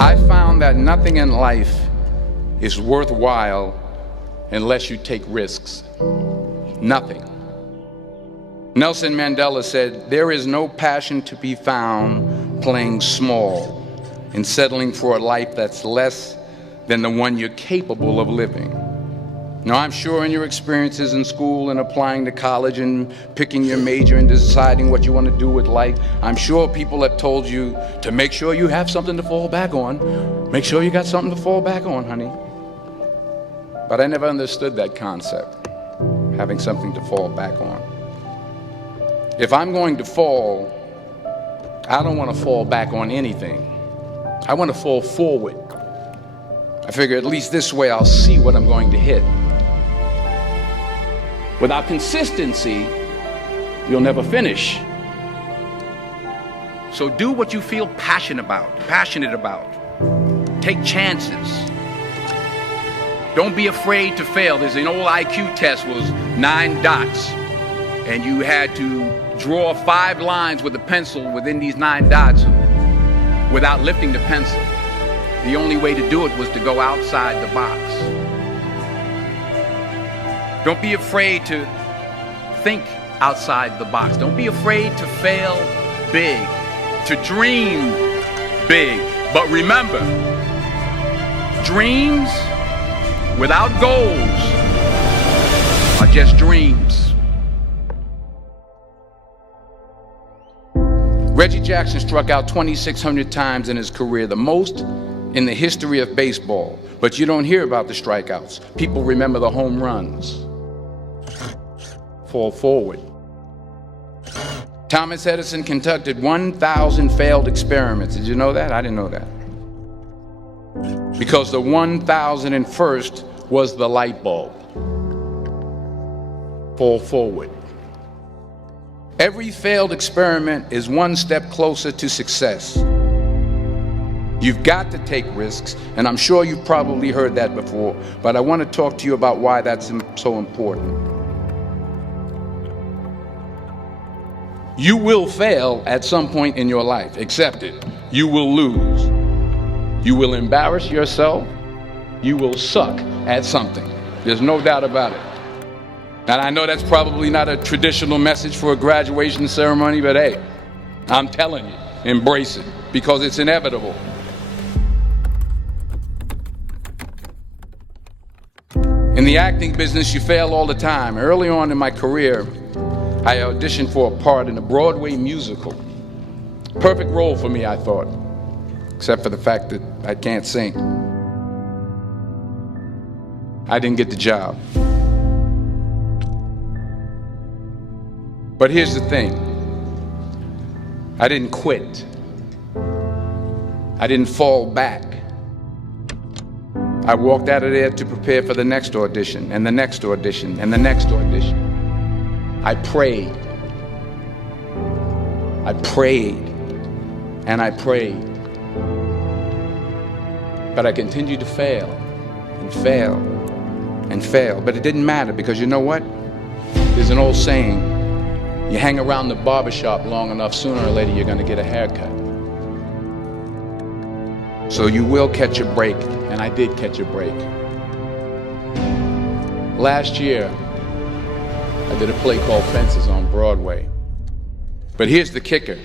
I found that nothing in life is worthwhile unless you take risks. Nothing. Nelson Mandela said, "There is no passion to be found playing small and settling for a life that's less than the one you're capable of living." Now, I'm sure in your experiences in school and applying to college and picking your major and deciding what you want to do with life, I'm sure people have told you to make sure you have something to fall back on. Make sure you got something to fall back on, honey. But I never understood that concept, having something to fall back on. If I'm going to fall, I don't want to fall back on anything. I want to fall forward. I figure at least this way I'll see what I'm going to hit. Without consistency, you'll never finish. So do what you feel passionate about. Take chances. Don't be afraid to fail. There's an old IQ test, was 9 dots, and you had to draw 5 lines with a pencil within these 9 dots without lifting the pencil. The only way to do it was to go outside the box. Don't be afraid to think outside the box. Don't be afraid to fail big, to dream big. But remember, dreams without goals are just dreams. Reggie Jackson struck out 2,600 times in his career, the most in the history of baseball. But you don't hear about the strikeouts. People remember the home runs. Fall forward. Thomas Edison conducted 1,000 failed experiments. Did you know that? I didn't know that. Because the 1,001st was the light bulb. Fall forward. Every failed experiment is one step closer to success. You've got to take risks, and I'm sure you've probably heard that before, but I want to talk to you about why that's so important. You will fail at some point in your life. Accept it. You will lose. You will embarrass yourself. You will suck at something. There's no doubt about it. And I know that's probably not a traditional message for a graduation ceremony, but hey, I'm telling you, embrace it, because it's inevitable. In the acting business, you fail all the time. Early on in my career, I auditioned for a part in a Broadway musical. Perfect role for me, I thought, except for the fact that I can't sing. I didn't get the job. But here's the thing. I didn't quit. I didn't fall back. I walked out of there to prepare for the next audition, and the next audition, and the next audition. I prayed. I prayed. And I prayed. But I continued to fail, and fail, and fail. But it didn't matter, because you know what? There's an old saying, you hang around the barbershop long enough, sooner or later you're going to get a haircut. So you will catch a break, and I did catch a break. Last year, I did a play called Fences on Broadway. But here's the kicker.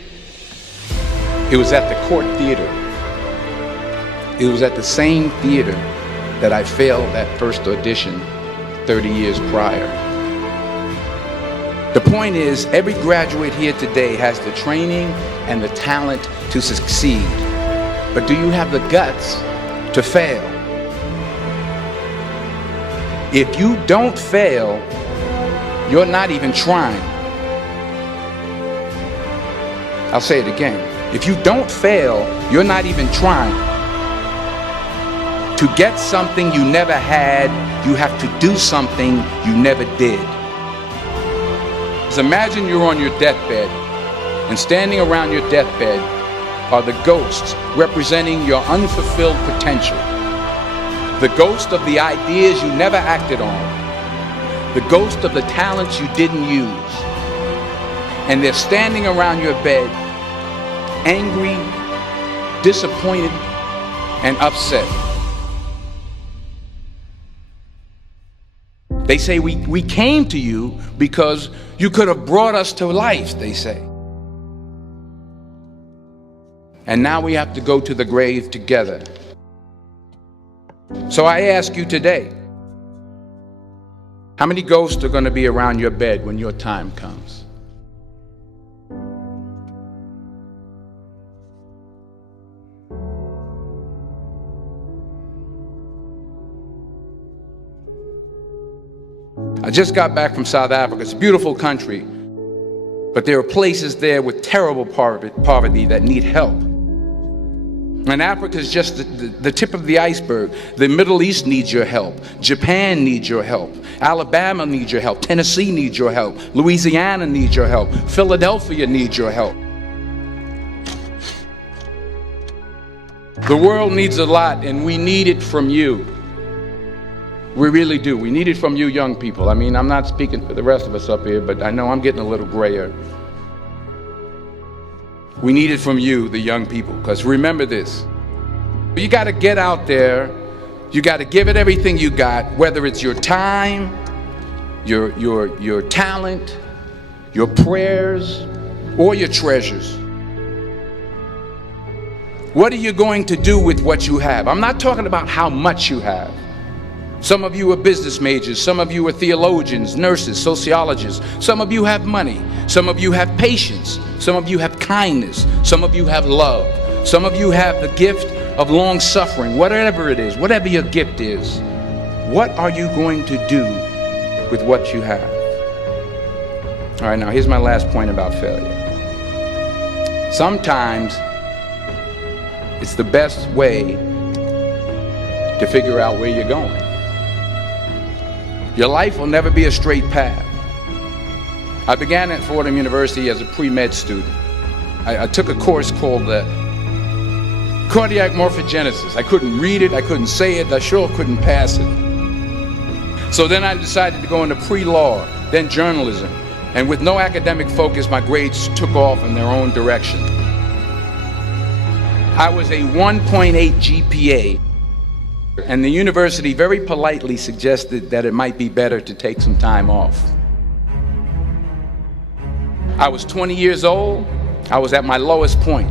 It was at the Court Theater. It was at the same theater that I failed that first audition 30 years prior. The point is, every graduate here today has the training and the talent to succeed. But do you have the guts to fail? If you don't fail, you're not even trying. I'll say it again. If you don't fail, you're not even trying. To get something you never had, you have to do something you never did. So imagine you're on your deathbed, and standing around your deathbed are the ghosts representing your unfulfilled potential. The ghost of the ideas you never acted on. The ghost of the talents you didn't use. And they're standing around your bed, angry, disappointed, and upset. They say we came to you because you could have brought us to life, they say. And now we have to go to the grave together. So I ask you today, how many ghosts are going to be around your bed when your time comes? I just got back from South Africa. It's a beautiful country, but there are places there with terrible poverty that need help. And Africa is just the tip of the iceberg. The Middle East needs your help. Japan needs your help. Alabama needs your help. Tennessee needs your help. Louisiana needs your help. Philadelphia needs your help. The world needs a lot, and we need it from you. We really do. We need it from you young people. I mean, I'm not speaking for the rest of us up here, but I know I'm getting a little grayer. We need it from you, the young people, because remember this. You got to get out there. You got to give it everything you got, whether it's your time, your talent, your prayers, or your treasures. What are you going to do with what you have? I'm not talking about how much you have. Some of you are business majors, some of you are theologians, nurses, sociologists, some of you have money, some of you have patience, some of you have kindness, some of you have love, some of you have the gift of long suffering. Whatever it is, whatever your gift is, what are you going to do with what you have? All right, now here's my last point about failure. Sometimes it's the best way to figure out where you're going. Your life will never be a straight path. I began at Fordham University as a pre-med student. I took a course called cardiac morphogenesis. I couldn't read it, I couldn't say it, I sure couldn't pass it. So then I decided to go into pre-law, then journalism. And with no academic focus, my grades took off in their own direction. I was a 1.8 GPA. And the university very politely suggested that it might be better to take some time off. I was 20 years old. I was at my lowest point.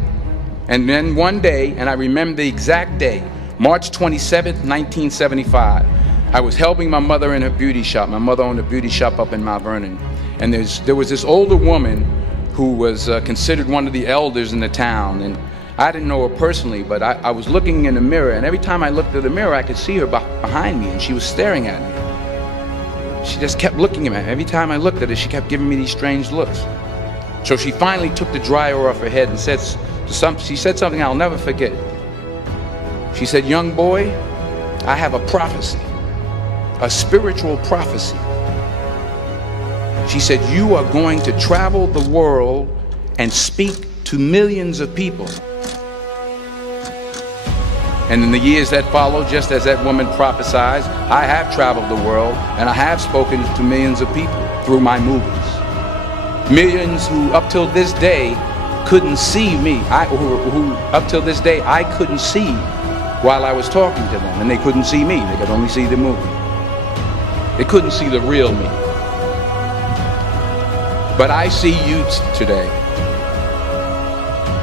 And then one day, and I remember the exact day, March 27th, 1975, I was helping my mother in her beauty shop. My mother owned a beauty shop up in Mount Vernon. And there was this older woman who was considered one of the elders in the town. And I didn't know her personally, but I was looking in the mirror, and every time I looked at the mirror, I could see her behind me, and she was staring at me. She just kept looking at me. Every time I looked at her, she kept giving me these strange looks. So she finally took the dryer off her head and she said something I'll never forget. She said, "Young boy, I have a prophecy, a spiritual prophecy." She said, "You are going to travel the world and speak to millions of people." And in the years that followed, just as that woman prophesied, I have traveled the world and I have spoken to millions of people through my movies. Millions who up till this day couldn't see me, who up till this day I couldn't see while I was talking to them, and they couldn't see me, they could only see the movie. They couldn't see the real me. But I see you today,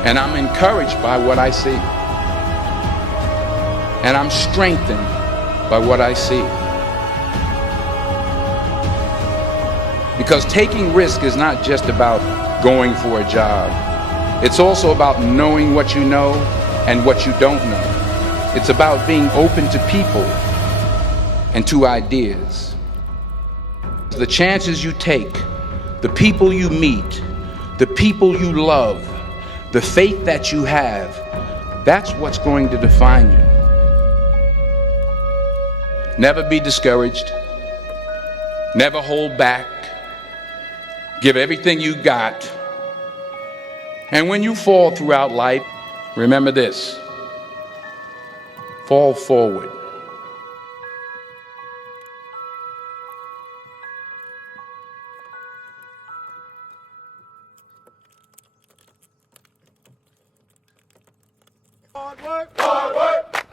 and I'm encouraged by what I see. And I'm strengthened by what I see. Because taking risk is not just about going for a job. It's also about knowing what you know and what you don't know. It's about being open to people and to ideas. The chances you take, the people you meet, the people you love, the faith that you have, that's what's going to define you. Never be discouraged. Never hold back. Give everything you got. And when you fall throughout life, remember this: fall forward. Hard work, hard work.